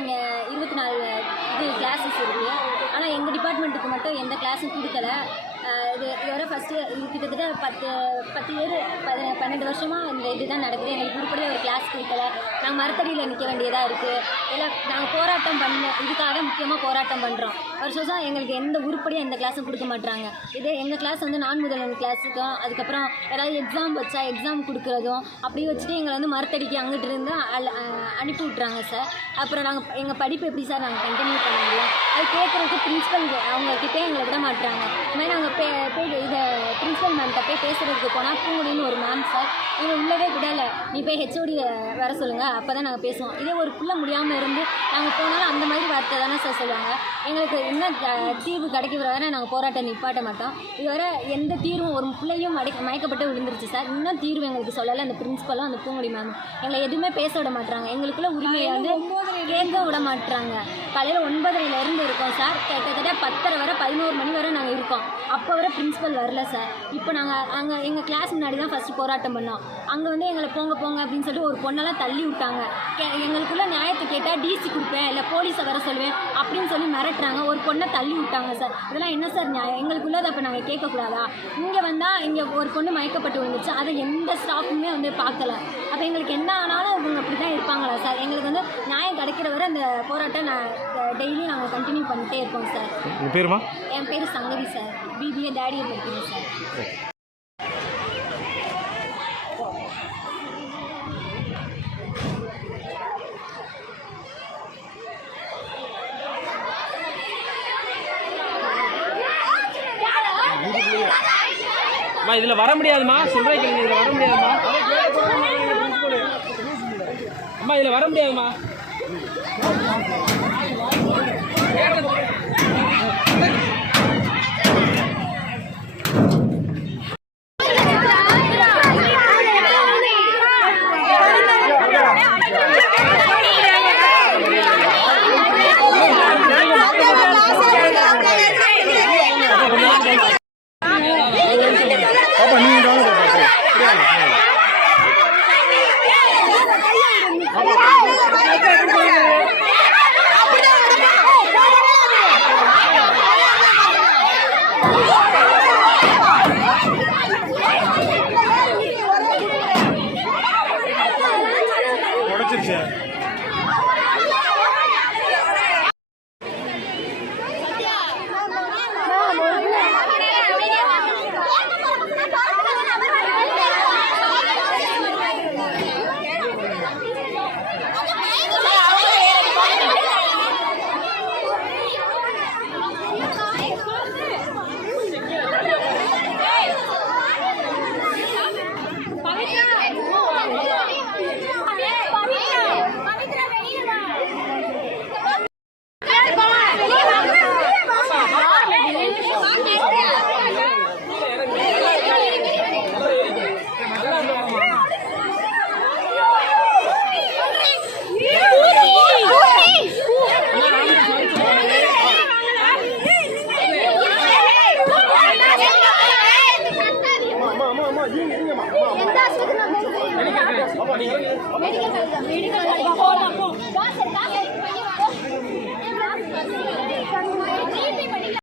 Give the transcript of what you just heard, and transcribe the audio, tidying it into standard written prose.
இங்கே 24 கிளாஸஸ் இருக்குது. ஆனால் எங்கள் டிபார்ட்மெண்ட்டுக்கு மட்டும் எந்த கிளாஸும் கொடுக்கல. இதுவரை ஃபஸ்ட்டு இது கிட்டத்தட்ட 10 இயர் 12 வருஷமாக இந்த இதுதான் நடக்குது. எங்களுக்கு உருப்படியாக ஒரு கிளாஸ் கொடுக்கல. நாங்கள் மரத்தடியில் நிற்க வேண்டியதாக இருக்குது. எல்லாம் நாங்கள் போராட்டம் இதுக்காக முக்கியமாக போராட்டம் பண்ணுறோம். வருஷம் எங்களுக்கு எந்த உருப்படியாக எந்த கிளாஸும் கொடுக்க மாட்டாங்க. இதே எங்கள் கிளாஸ் வந்து நான் முதல்வன் கிளாஸுக்கும் அதுக்கப்புறம் ஏதாவது எக்ஸாம் வச்சா எக்ஸாம் கொடுக்குறதும் அப்படியே வச்சுட்டு எங்களை வந்து மரத்தடிக்கு அங்கிட்டு இருந்து அனுப்பி விட்றாங்க சார். அப்புறம் நாங்கள் எங்கள் படிப்பு எப்படி சார் நாங்கள் கண்டினியூ பண்ண முடியும்? அது கேட்குறதுக்கு பிரின்ஸிபல் அவங்கக்கிட்டே எங்களை விட மாட்டுறாங்க. இதுமாதிரி நாங்கள் இதை பிரின்ஸிபல் மேம்கிட்ட போய் பேசுகிறதுக்கு போனால் பூங்குடின்னு ஒரு மேம் சார் எங்களை உள்ளவே விடலை. நீ போய் ஹெச்ஓடி வர சொல்லுங்கள், அப்போ தான் நாங்கள் பேசுவோம். இதே ஒரு பிள்ளை முடியாமல் இருந்து நாங்கள் போனாலும் அந்த மாதிரி வார்த்தை தானே சார் சொல்லுவாங்க. எங்களுக்கு என்ன தீர்வு கிடைக்கிற வரை நாங்கள் போராட்டம் நிப்பாட்ட மாட்டோம். இதுவரை எந்த தீர்வும் ஒரு பிள்ளையும் மயக்கப்பட்டு விழுந்துருச்சு சார். இன்னும் தீர்வு எங்களுக்கு சொல்லலை அந்த பிரின்ஸிபலும் அந்த பூங்குடி மேம். எங்களை எதுவுமே பேச விட மாட்டுறாங்க. எங்களுக்குள்ள உரிமையை வந்து கேட்க விட மாட்டுறாங்க. காலையில் 9:30 இருக்கோம் சார். கிட்டத்தட்ட 10:30 வரை 11 மணி வரை நாங்கள் இருக்கோம். அப்போ வரை பிரின்ஸிபல் வரல சார். இப்போ நாங்கள் அங்கே எங்கள் கிளாஸ் முன்னாடி தான் ஃபஸ்ட்டு போராட்டம் பண்ணோம். அங்கே வந்து எங்களை போங்க அப்படின்னு சொல்லிட்டு ஒரு பொண்ணெல்லாம் தள்ளி விட்டாங்க. எங்களுக்குள்ள நியாயத்தை கேட்டால் டிசி கொடுப்பேன், இல்லை போலீஸை வர சொல்லுவேன் அப்படின்னு சொல்லி மிரட்டுறாங்க. ஒரு பொண்ணை தள்ளி விட்டாங்க சார். இதெல்லாம் என்ன சார் நியாயம்? எங்களுக்குள்ளதை அப்போ நாங்கள் கேட்கக்கூடாதா? இங்கே வந்தால் இங்கே ஒரு பொண்ணு மயக்கப்பட்டு விழுந்துச்சு, அதை எந்த ஸ்டாஃபுமே வந்து பார்க்கல. அப்போ எங்களுக்கு என்ன ஆனாலும் இவங்க அப்படி தான் இருப்பாங்களா சார்? எங்களுக்கு வந்து நியாயம் கிடைக்கிற வரை அந்த போராட்டம் டெய்லி நாங்கள் கண்டினியூ பண்ணிகிட்டே இருக்கோம் சார். உங்கள் பேருமா? என் பேர் சங்கவி சார். பிபிஏ டேடியை படிக்கிறேன் சார். அம்மா இதில் வர முடியாதுமா, சொல்கிறேன் கேளுங்க. இதில் வர முடியாதுமா. அம்மா இதில் வர முடியாதுமா.